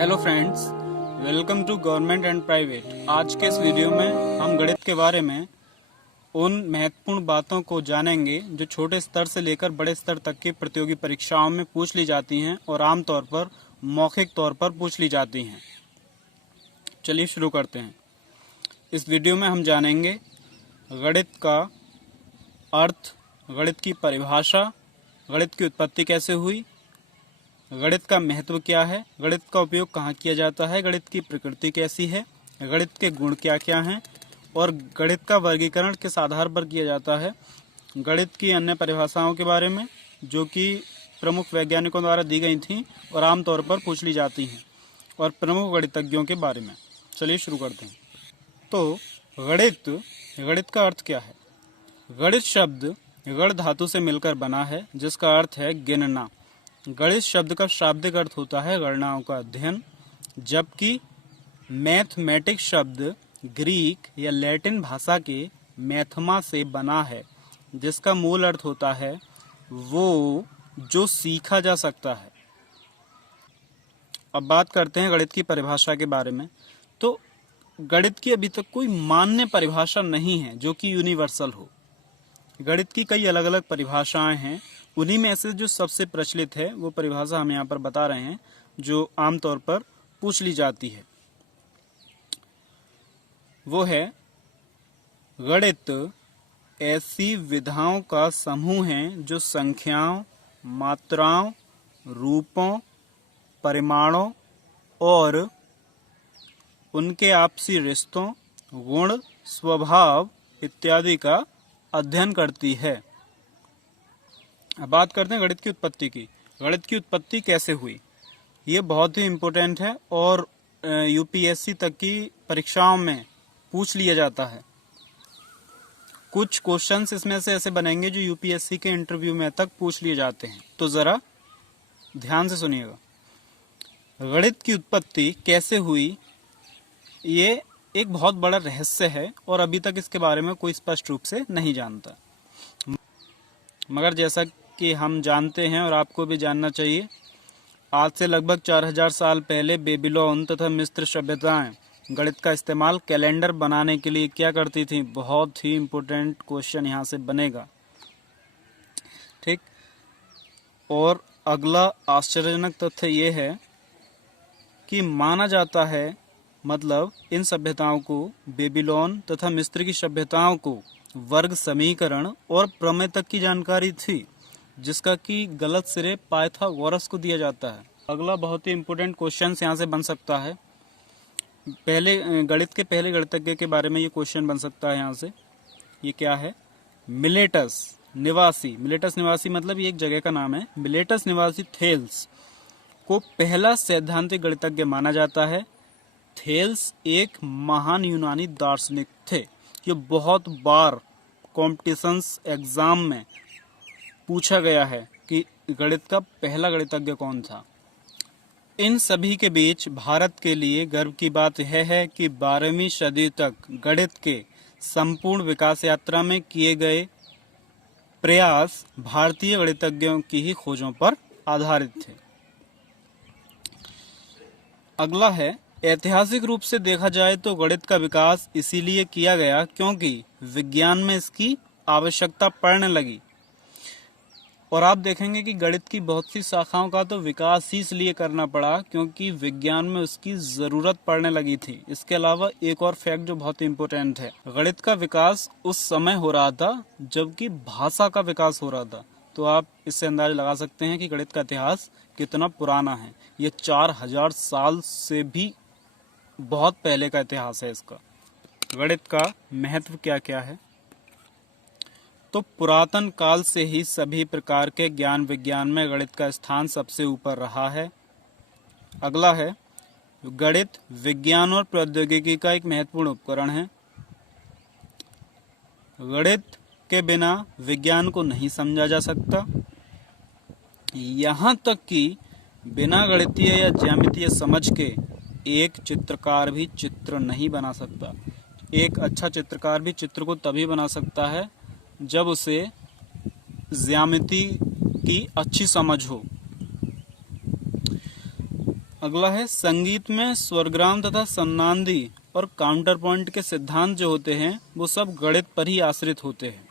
Hello friends, welcome to government and private. आज के इस वीडियो में हम गणित के बारे में उन महत्वपूर्ण बातों को जानेंगे जो छोटे स्तर से लेकर बड़े स्तर तक की प्रतियोगी परीक्षाओं में पूछ ली जाती हैं और आमतौर पर मौखिक तौर पर पूछ ली जाती हैं। चलिए शुरू करते हैं। इस वीडियो में हम जानेंगे गणित का अर्थ, गणित की परिभाषा, गणित की उत्पत्ति कैसे हुई, गणित का महत्व क्या है, गणित का उपयोग कहाँ किया जाता है, गणित की प्रकृति कैसी है, गणित के गुण क्या क्या हैं और गणित का वर्गीकरण किस आधार पर किया जाता है, गणित की अन्य परिभाषाओं के बारे में जो कि प्रमुख वैज्ञानिकों द्वारा दी गई थीं और आमतौर पर पूछ ली जाती हैं, और प्रमुख गणितज्ञों के बारे में। चलिए शुरू करते हैं। तो गणित का अर्थ क्या है? गणित शब्द गण धातु से मिलकर बना है जिसका अर्थ है गिनना। गणित शब्द का शाब्दिक अर्थ होता है गणनाओं का अध्ययन, जबकि मैथमेटिक्स शब्द ग्रीक या लैटिन भाषा के मैथमा से बना है जिसका मूल अर्थ होता है वो जो सीखा जा सकता है। अब बात करते हैं गणित की परिभाषा के बारे में। तो गणित की अभी तक कोई मान्य परिभाषा नहीं है जो कि यूनिवर्सल हो। गणित की कई अलग अलग परिभाषाएं हैं, उन्हीं में से जो सबसे प्रचलित है वो परिभाषा हम यहाँ पर बता रहे हैं जो आमतौर पर पूछ ली जाती है। वो है गणित ऐसी विधाओं का समूह है जो संख्याओं, मात्राओं, रूपों, परिमाणों और उनके आपसी रिश्तों, गुण, स्वभाव इत्यादि का अध्ययन करती है। अब बात करते हैं गणित की उत्पत्ति की। गणित की उत्पत्ति कैसे हुई, ये बहुत ही इम्पोर्टेंट है और यूपीएससी तक की परीक्षाओं में पूछ लिया जाता है। कुछ क्वेश्चंस इसमें से ऐसे बनेंगे जो यूपीएससी के इंटरव्यू में तक पूछ लिए जाते हैं, तो जरा ध्यान से सुनिएगा। गणित की उत्पत्ति कैसे हुई ये एक बहुत बड़ा रहस्य है और अभी तक इसके बारे में कोई स्पष्ट रूप से नहीं जानता, मगर जैसा कि हम जानते हैं और आपको भी जानना चाहिए, आज से लगभग 4000 साल पहले बेबीलोन तथा मिस्र सभ्यताएं गणित का इस्तेमाल कैलेंडर बनाने के लिए क्या करती थी। बहुत ही इम्पोर्टेंट क्वेश्चन यहाँ से बनेगा, ठीक। और अगला आश्चर्यजनक तथ्य ये है कि माना जाता है, मतलब इन सभ्यताओं को, बेबीलोन तथा मिस्र की सभ्यताओं को वर्ग समीकरण और प्रमेय तक की जानकारी थी जिसका कि गलत सिरे पाइथागोरस को दिया जाता है। अगला बहुत ही इम्पोर्टेंट क्वेश्चन यहाँ से बन सकता है। गणित के पहले गणितज्ञ के बारे में ये क्वेश्चन बन सकता है यहाँ से। ये क्या है? मिलेटस निवासी। मिलेटस निवासी मतलब ये एक जगह का नाम है। मिलेटस निवासी थेल्स को पहला सैद्धांतिक गणितज्ञ माना जाता है। थेल्स एक महान यूनानी दार्शनिक थे। ये बहुत बार कॉम्पिटिशन्स एग्जाम में पूछा गया है कि गणित का पहला गणितज्ञ कौन था। इन सभी के बीच भारत के लिए गर्व की बात यह है कि 12वीं सदी तक गणित के संपूर्ण विकास यात्रा में किए गए प्रयास भारतीय गणितज्ञों की ही खोजों पर आधारित थे। अगला है, ऐतिहासिक रूप से देखा जाए तो गणित का विकास इसीलिए किया गया क्योंकि विज्ञान में इसकी आवश्यकता पड़ने लगी। और आप देखेंगे कि गणित की बहुत सी शाखाओं का तो विकास ही इसलिए करना पड़ा क्योंकि विज्ञान में उसकी जरूरत पड़ने लगी थी। इसके अलावा एक और फैक्ट जो बहुत इम्पोर्टेंट है, गणित का विकास उस समय हो रहा था जबकि भाषा का विकास हो रहा था। तो आप इससे अंदाजा लगा सकते हैं कि गणित का इतिहास कितना पुराना है। ये 4000 साल से भी बहुत पहले का इतिहास है इसका। गणित का महत्व क्या क्या है? तो पुरातन काल से ही सभी प्रकार के ज्ञान विज्ञान में गणित का स्थान सबसे ऊपर रहा है। अगला है, गणित विज्ञान और प्रौद्योगिकी का एक महत्वपूर्ण उपकरण है। गणित के बिना विज्ञान को नहीं समझा जा सकता। यहाँ तक कि बिना गणितीय या ज्यामितीय समझ के एक चित्रकार भी चित्र नहीं बना सकता। एक अच्छा चित्रकार भी चित्र को तभी बना सकता है जब उसे ज्यामिति की अच्छी समझ हो। अगला है संगीत में स्वरग्राम तथा सन्नांदी और काउंटर पॉइंट के सिद्धांत जो होते हैं वो सब गणित पर ही आश्रित होते हैं।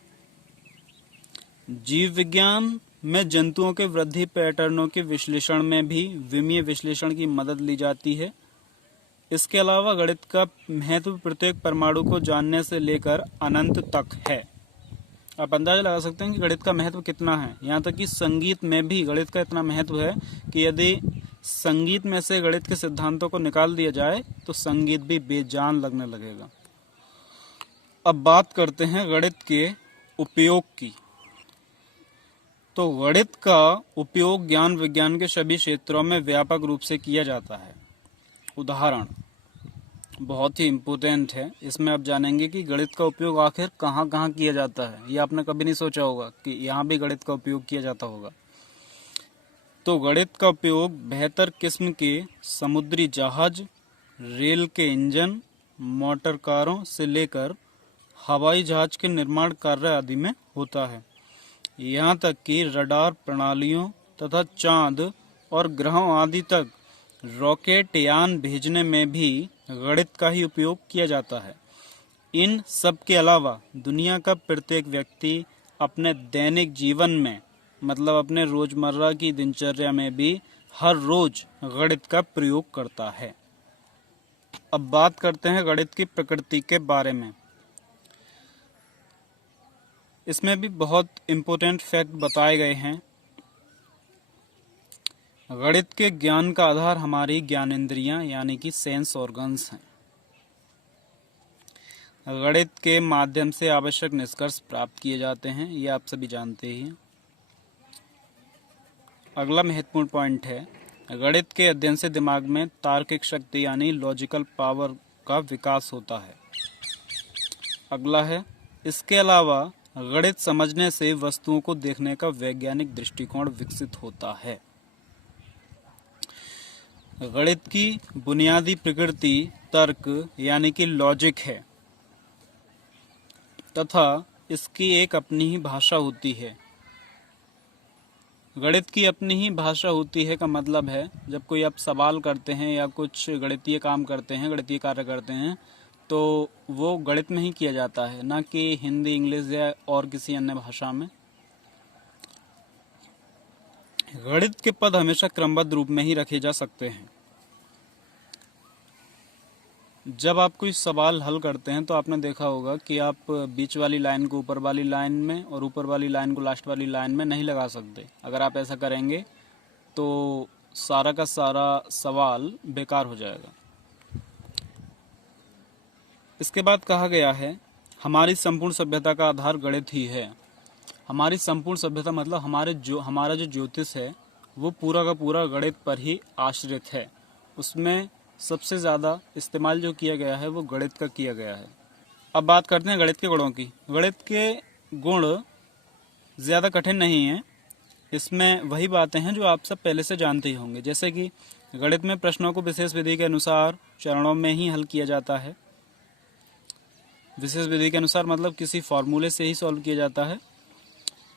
जीव विज्ञान में जंतुओं के वृद्धि पैटर्नों के विश्लेषण में भी विमीय विश्लेषण की मदद ली जाती है। इसके अलावा गणित का महत्व प्रत्येक परमाणु को जानने से लेकर अनंत तक है। आप अंदाजा लगा सकते हैं कि गणित का महत्व कितना है। यहाँ तक कि संगीत में भी गणित का इतना महत्व है कि यदि संगीत में से गणित के सिद्धांतों को निकाल दिया जाए तो संगीत भी बेजान लगने लगेगा। अब बात करते हैं गणित के उपयोग की। तो गणित का उपयोग ज्ञान विज्ञान के सभी क्षेत्रों में व्यापक रूप से किया जाता है। उदाहरण बहुत ही इम्पोर्टेंट है, इसमें आप जानेंगे कि गणित का उपयोग आखिर कहाँ कहाँ किया जाता है। ये आपने कभी नहीं सोचा होगा कि यहाँ भी गणित का उपयोग किया जाता होगा। तो गणित का उपयोग बेहतर किस्म के समुद्री जहाज, रेल के इंजन, मोटर कारों से लेकर हवाई जहाज के निर्माण कार्य आदि में होता है। यहाँ तक कि रडार प्रणालियों तथा चांद और ग्रहों आदि तक रॉकेट यान भेजने में भी गणित का ही उपयोग किया जाता है। इन सब के अलावा दुनिया का प्रत्येक व्यक्ति अपने दैनिक जीवन में मतलब अपने रोजमर्रा की दिनचर्या में भी हर रोज गणित का प्रयोग करता है। अब बात करते हैं गणित की प्रकृति के बारे में। इसमें भी बहुत इम्पोर्टेंट फैक्ट बताए गए हैं। गणित के ज्ञान का आधार हमारी ज्ञानेंद्रियां यानी कि सेंस ऑर्गन्स हैं। गणित के माध्यम से आवश्यक निष्कर्ष प्राप्त किए जाते हैं, ये आप सभी जानते ही हैं। अगला महत्वपूर्ण पॉइंट है गणित के अध्ययन से दिमाग में तार्किक शक्ति यानी लॉजिकल पावर का विकास होता है। अगला है इसके अलावा गणित समझने से वस्तुओं को देखने का वैज्ञानिक दृष्टिकोण विकसित होता है। गणित की बुनियादी प्रकृति तर्क यानी कि लॉजिक है तथा इसकी एक अपनी ही भाषा होती है। गणित की अपनी ही भाषा होती है का मतलब है जब कोई आप सवाल करते हैं या कुछ गणितीय काम करते हैं, गणितीय कार्य करते हैं, तो वो गणित में ही किया जाता है, ना कि हिंदी, इंग्लिश या और किसी अन्य भाषा में। गणित के पद हमेशा क्रमबद्ध रूप में ही रखे जा सकते हैं। जब आप कोई सवाल हल करते हैं तो आपने देखा होगा कि आप बीच वाली लाइन को ऊपर वाली लाइन में और ऊपर वाली लाइन को लास्ट वाली लाइन में नहीं लगा सकते। अगर आप ऐसा करेंगे तो सारा का सारा सवाल बेकार हो जाएगा। इसके बाद कहा गया है हमारी संपूर्ण सभ्यता का आधार गणित ही है। हमारी संपूर्ण सभ्यता मतलब हमारा जो ज्योतिष है वो पूरा का पूरा गणित पर ही आश्रित है। उसमें सबसे ज़्यादा इस्तेमाल जो किया गया है वो गणित का किया गया है। अब बात करते हैं गणित के गुणों की। गणित के गुण ज़्यादा कठिन नहीं हैं। इसमें वही बातें हैं जो आप सब पहले से जानते ही होंगे, जैसे कि गणित में प्रश्नों को विशेष विधि के अनुसार चरणों में ही हल किया जाता है। विशेष विधि के अनुसार मतलब किसी फॉर्मूले से ही सॉल्व किया जाता है।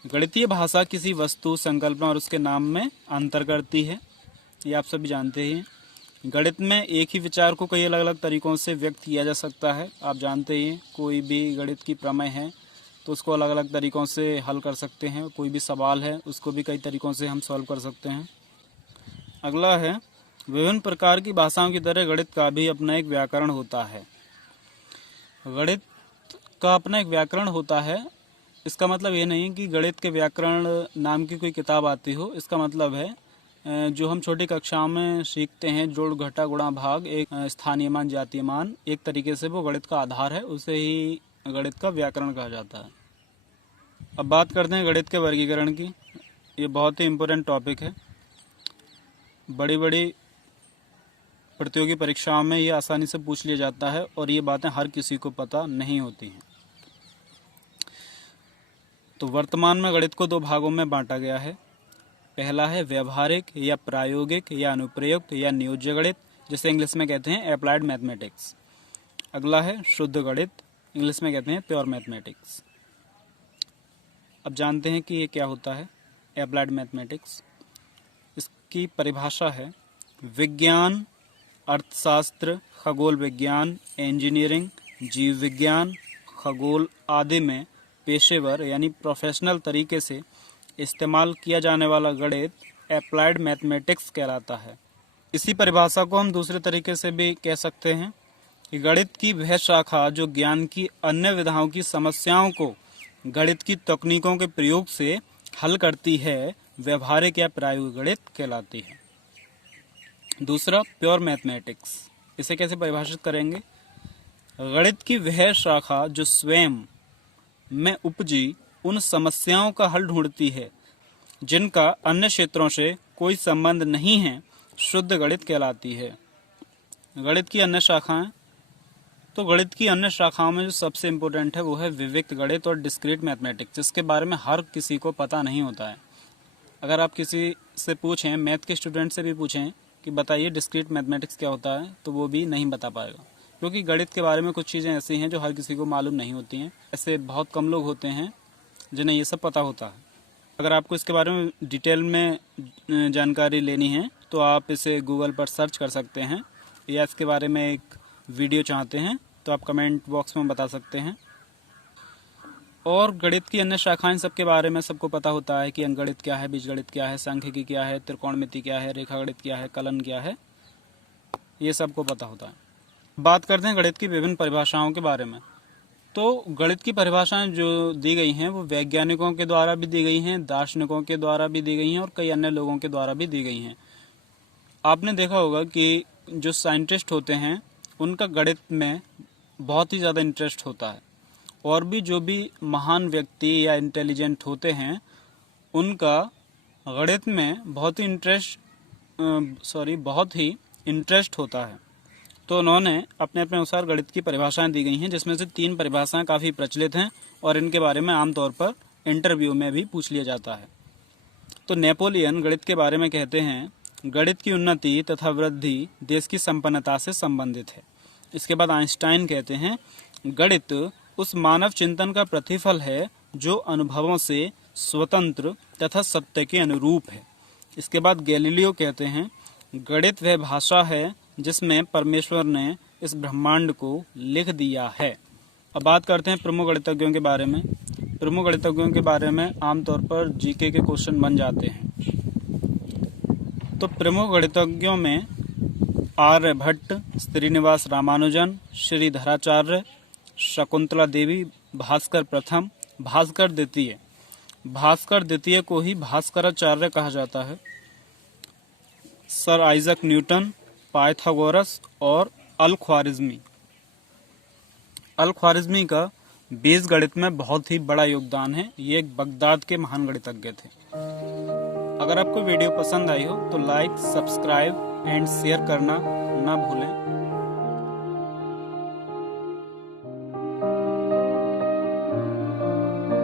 गणितीय भाषा किसी वस्तु, संकल्पना और उसके नाम में अंतर करती है, ये आप सभी जानते ही हैं। गणित में एक ही विचार को कई अलग अलग तरीकों से व्यक्त किया जा सकता है। आप जानते ही हैं कोई भी गणित की प्रमेय है तो उसको अलग अलग तरीकों से हल कर सकते हैं। कोई भी सवाल है उसको भी कई तरीकों से हम सॉल्व कर सकते हैं। अगला है विभिन्न प्रकार की भाषाओं की तरह गणित का भी अपना एक व्याकरण होता है। गणित का अपना एक व्याकरण होता है। इसका मतलब ये नहीं कि गणित के व्याकरण नाम की कोई किताब आती हो। इसका मतलब है जो हम छोटी कक्षाओं में सीखते हैं, जोड़, घटा, गुणा, भाग, एक स्थानीय मान, जातीय मान, एक तरीके से वो गणित का आधार है, उसे ही गणित का व्याकरण कहा जाता है। अब बात करते हैं गणित के वर्गीकरण की। ये बहुत ही इम्पोर्टेंट टॉपिक है। बड़ी बड़ी प्रतियोगी परीक्षाओं में ये आसानी से पूछ लिया जाता है और ये बातें हर किसी को पता नहीं होती हैं। तो वर्तमान में गणित को दो भागों में बांटा गया है। पहला है व्यवहारिक या प्रायोगिक या अनुप्रयुक्त या नियोज्य गणित, जिसे इंग्लिश में कहते हैं अप्लाइड मैथमेटिक्स। अगला है शुद्ध गणित, इंग्लिश में कहते हैं प्योर मैथमेटिक्स। अब जानते हैं कि ये क्या होता है अप्लाइड मैथमेटिक्स। इसकी परिभाषा है विज्ञान, अर्थशास्त्र, खगोल विज्ञान, इंजीनियरिंग, जीव विज्ञान, खगोल आदि में पेशेवर यानी प्रोफेशनल तरीके से इस्तेमाल किया जाने वाला गणित अप्लाइड मैथमेटिक्स कहलाता है। इसी परिभाषा को हम दूसरे तरीके से भी कह सकते हैं कि गणित की वह शाखा जो ज्ञान की अन्य विधाओं की समस्याओं को गणित की तकनीकों के प्रयोग से हल करती है, व्यवहारिक या प्रायोगिक गणित कहलाती है। दूसरा, प्योर मैथमेटिक्स। इसे कैसे परिभाषित करेंगे? गणित की वह शाखा जो स्वयं में उपजी उन समस्याओं का हल ढूंढती है जिनका अन्य क्षेत्रों से कोई संबंध नहीं है, शुद्ध गणित कहलाती है। गणित की अन्य शाखाएं, तो गणित की अन्य शाखाओं में जो सबसे इम्पोर्टेंट है वो है विविक्त गणित और डिस्क्रीट मैथमेटिक्स, जिसके बारे में हर किसी को पता नहीं होता है। अगर आप किसी से पूछें, मैथ के स्टूडेंट से भी पूछें कि बताइए डिस्क्रीट मैथमेटिक्स क्या होता है, तो वो भी नहीं बता पाएगा, क्योंकि गणित के बारे में कुछ चीज़ें ऐसी हैं जो हर किसी को मालूम नहीं होती हैं। ऐसे बहुत कम लोग होते हैं जिन्हें ये सब पता होता है। अगर आपको इसके बारे में डिटेल में जानकारी लेनी है तो आप इसे गूगल पर सर्च कर सकते हैं, या इसके बारे में एक वीडियो चाहते हैं तो आप कमेंट बॉक्स में बता सकते हैं। और गणित की अन्य शाखाएं सबके बारे में सबको पता होता है कि अंकगणित क्या है, बीजगणित क्या है, सांख्यिकी क्या है, त्रिकोणमिति क्या है, रेखागणित क्या है, कलन क्या है, ये सबको पता होता है। बात करते हैं गणित की विभिन्न परिभाषाओं के बारे में। तो गणित की परिभाषाएं जो दी गई हैं वो वैज्ञानिकों के द्वारा भी दी गई हैं, दार्शनिकों के द्वारा भी दी गई हैं और कई अन्य लोगों के द्वारा भी दी गई हैं। आपने देखा होगा कि जो साइंटिस्ट होते हैं उनका गणित में बहुत ही ज़्यादा इंटरेस्ट होता है, और भी जो भी महान व्यक्ति या इंटेलिजेंट होते हैं उनका गणित में बहुत ही इंटरेस्ट होता है। तो उन्होंने अपने अपने अनुसार गणित की परिभाषाएं दी गई हैं, जिसमें से 3 परिभाषाएं काफ़ी प्रचलित हैं और इनके बारे में आमतौर पर इंटरव्यू में भी पूछ लिया जाता है। तो नेपोलियन गणित के बारे में कहते हैं, गणित की उन्नति तथा वृद्धि देश की संपन्नता से संबंधित है। इसके बाद आइंस्टाइन कहते हैं, गणित उस मानव चिंतन का प्रतिफल है जो अनुभवों से स्वतंत्र तथा सत्य के अनुरूप है। इसके बाद गैलीलियो कहते हैं, गणित वह भाषा है जिसमें परमेश्वर ने इस ब्रह्मांड को लिख दिया है। अब बात करते हैं प्रमुख गणितज्ञों के बारे में। प्रमुख गणितज्ञों के बारे में आमतौर पर जीके के क्वेश्चन बन जाते हैं। तो प्रमुख गणितज्ञों में आर्यभट्ट, श्रीनिवास रामानुजन, श्रीधराचार्य, शकुंतला देवी, भास्कर प्रथम, भास्कर द्वितीय। भास्कर द्वितीय को ही भास्कराचार्य कहा जाता है। सर आइजक न्यूटन, पाइथागोरस और अल-ख्वारिज़मी। अल-ख्वारिज़मी का बीजगणित में बहुत ही बड़ा योगदान है। ये एक बगदाद के महान गणितज्ञ थे। अगर आपको वीडियो पसंद आई हो तो लाइक, सब्सक्राइब एंड शेयर करना ना भूलें।